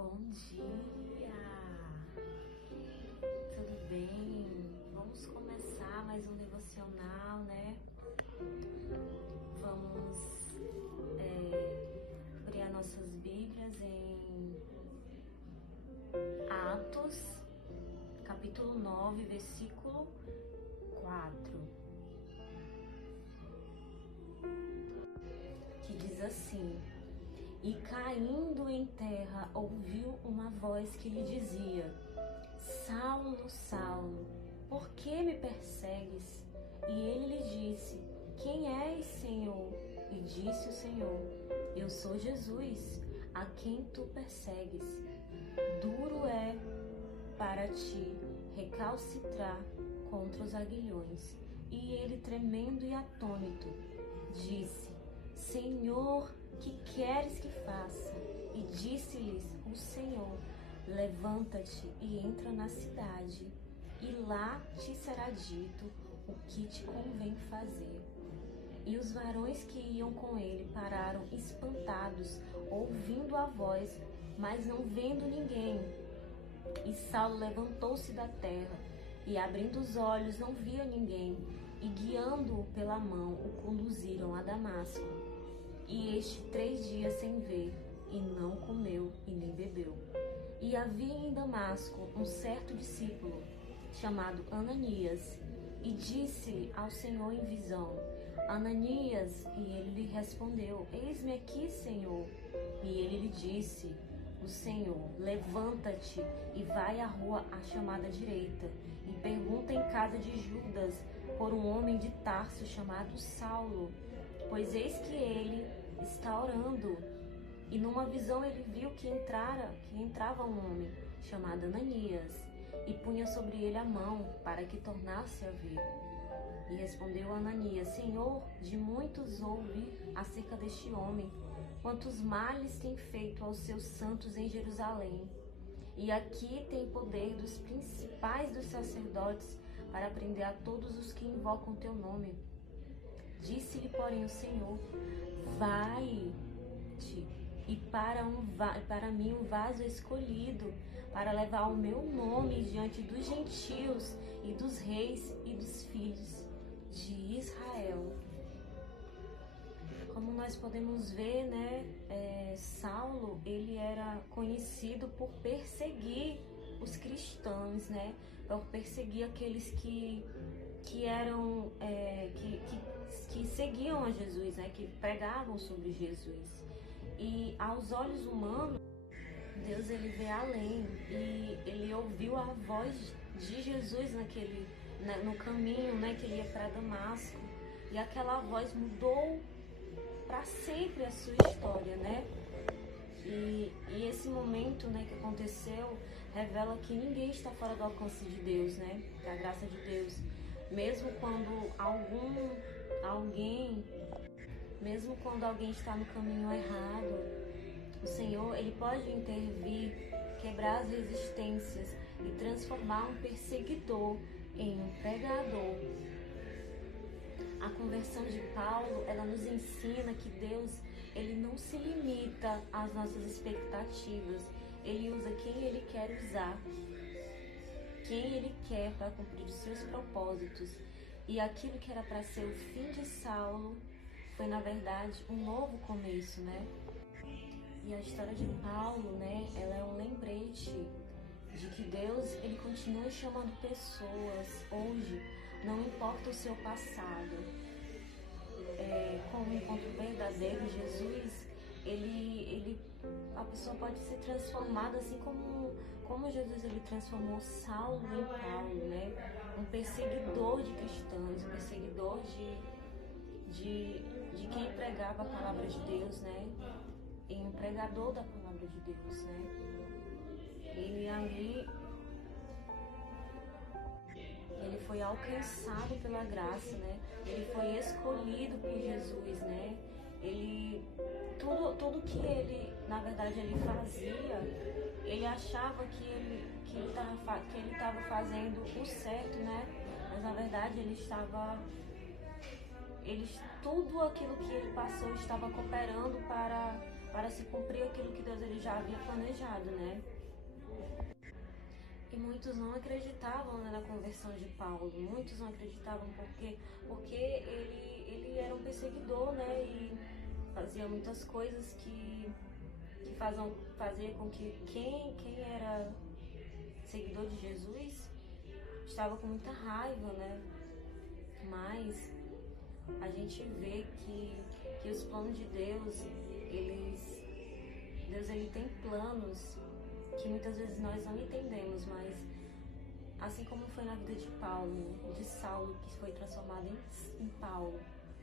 Bom dia! Tudo bem? Vamos começar mais um devocional, né? Vamos abrir as nossas Bíblias em Atos, capítulo 9, versículo 4, que diz assim: E caindo em terra, ouviu uma voz que lhe dizia: Saulo, Saulo, por que me persegues? E ele lhe disse: Quem és, Senhor? E disse o Senhor: Eu sou Jesus, a quem tu persegues. Duro é para ti recalcitrar contra os aguilhões. E ele, tremendo e atônito, disse: Senhor, que queres que faça? E disse-lhes o Senhor: Levanta-te e entra na cidade, e lá te será dito o que te convém fazer. E os varões que iam com ele pararam espantados, ouvindo a voz, mas não vendo ninguém. E Saulo levantou-se da terra, e abrindo os olhos não via ninguém, e guiando-o pela mão o conduziram a Damasco. E este 3 dias sem ver, e não comeu e nem bebeu. E havia em Damasco um certo discípulo, chamado Ananias, e disse ao Senhor em visão: Ananias, e ele lhe respondeu: Eis-me aqui, Senhor. E ele lhe disse o Senhor: Levanta-te e vai à rua à chamada direita, e pergunta em casa de Judas por um homem de Tarso chamado Saulo, pois eis que ele está orando. E numa visão ele viu que entrava um homem chamado Ananias, e punha sobre ele a mão para que tornasse a ver. E respondeu Ananias: Senhor, de muitos ouvi acerca deste homem, quantos males tem feito aos seus santos em Jerusalém. E aqui tem poder dos principais dos sacerdotes para prender a todos os que invocam teu nome. Disse-lhe, porém, o Senhor: Vai-te, e para mim um vaso escolhido, para levar o meu nome diante dos gentios e dos reis e dos filhos de Israel. Como nós podemos ver, né, Saulo, ele era conhecido por perseguir os cristãos, né, por perseguir aqueles que eram, que seguiam a Jesus, né, que pregavam sobre Jesus. E aos olhos humanos, Deus, ele vê além, e ele ouviu a voz de Jesus no caminho, né, que ele ia para Damasco, e aquela voz mudou para sempre a sua história, né? E esse momento, né, que aconteceu revela que ninguém está fora do alcance de Deus, né? Da graça de Deus. Mesmo quando alguém está no caminho errado, o Senhor, ele pode intervir, quebrar as resistências e transformar um perseguidor em um pregador. A conversão de Paulo, ela nos ensina que Deus, ele não se limita às nossas expectativas. Ele usa quem ele quer usar, quem ele quer para cumprir os seus propósitos. E aquilo que era para ser o fim de Saulo foi, na verdade, um novo começo, né? E a história de Paulo, né, ela é um lembrete de que Deus, ele continua chamando pessoas hoje, não importa o seu passado. Com o encontro verdadeiro de Jesus, a pessoa pode ser transformada, assim como Jesus, ele transformou Saulo em Paulo, né? Um perseguidor de cristãos, um perseguidor de quem pregava a palavra de Deus, né? Em um pregador da palavra de Deus, né? Ele foi alcançado pela graça, né? Ele foi escolhido por Jesus, né? Tudo que ele, na verdade, ele fazia, ele achava que ele estava fazendo o certo, né? Mas na verdade tudo aquilo que ele passou estava cooperando para para se cumprir aquilo que Deus ele já havia planejado, né? E muitos não acreditavam, né, na conversão de Paulo. Muitos não acreditavam porque ele era um perseguidor, né? E fazia muitas coisas que fazia com que quem era seguidor de Jesus estava com muita raiva, né? Mas a gente vê que os planos de Deus, Deus ele tem planos que muitas vezes nós não entendemos, mas assim como foi na vida de Paulo, de Saulo, que foi transformado em Paulo,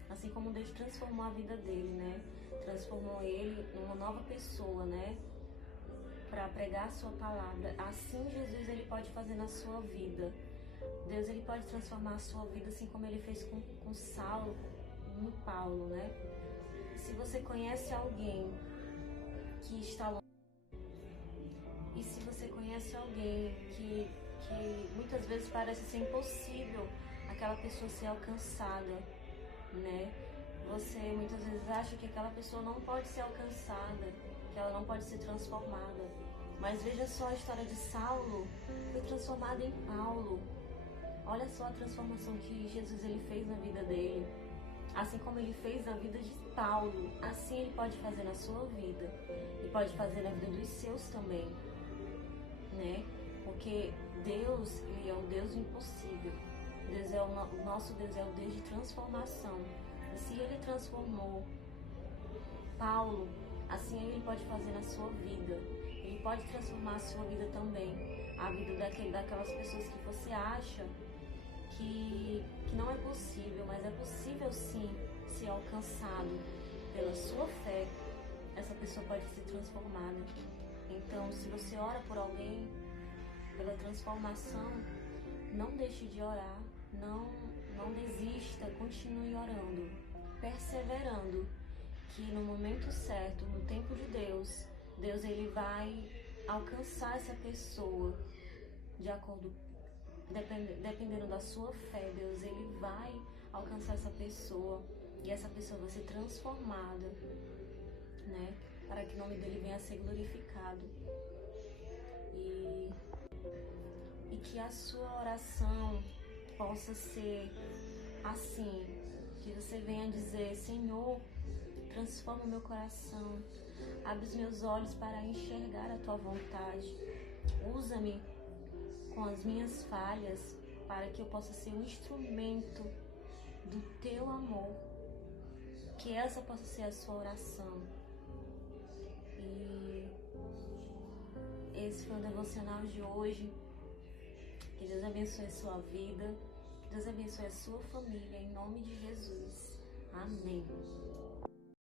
assim como Deus transformou a vida dele, né? Transformou ele numa nova pessoa, né? Para pregar a sua palavra. Assim Jesus ele pode fazer na sua vida. Deus ele pode transformar a sua vida assim como ele fez com Saulo, com Paulo, né? Se você conhece alguém que está longe, e se você conhece alguém que muitas vezes parece ser impossível aquela pessoa ser alcançada, né? Você muitas vezes acha que aquela pessoa não pode ser alcançada, que ela não pode ser transformada. Mas veja só a história de Saulo, foi transformada em Paulo. Olha só a transformação que Jesus ele fez na vida dele. Assim como ele fez na vida de Paulo, assim ele pode fazer na sua vida. E pode fazer na vida dos seus também, né? Porque Deus, ele é o Deus do impossível. Deus é o nosso Deus é o Deus de transformação. E se ele transformou Paulo, assim ele pode fazer na sua vida. Ele pode transformar a sua vida também. A vida daquelas pessoas que você acha que não é possível, mas é possível sim ser alcançado pela sua fé. Essa pessoa pode ser transformada. Então, se você ora por alguém, pela transformação, não deixe de orar, não desista, continue orando, perseverando, que no momento certo, no tempo de Deus, Deus ele vai alcançar essa pessoa de acordo, dependendo da sua fé. Deus ele vai alcançar essa pessoa e essa pessoa vai ser transformada, né? Para que o nome dele venha a ser glorificado. E que a sua oração possa ser assim, que você venha dizer: Senhor, transforma o meu coração, abre os meus olhos para enxergar a tua vontade, usa-me com as minhas falhas para que eu possa ser um instrumento do teu amor, que essa possa ser a sua oração. E esse foi o devocional de hoje. Que Deus abençoe a sua vida, que Deus abençoe a sua família, em nome de Jesus. Amém.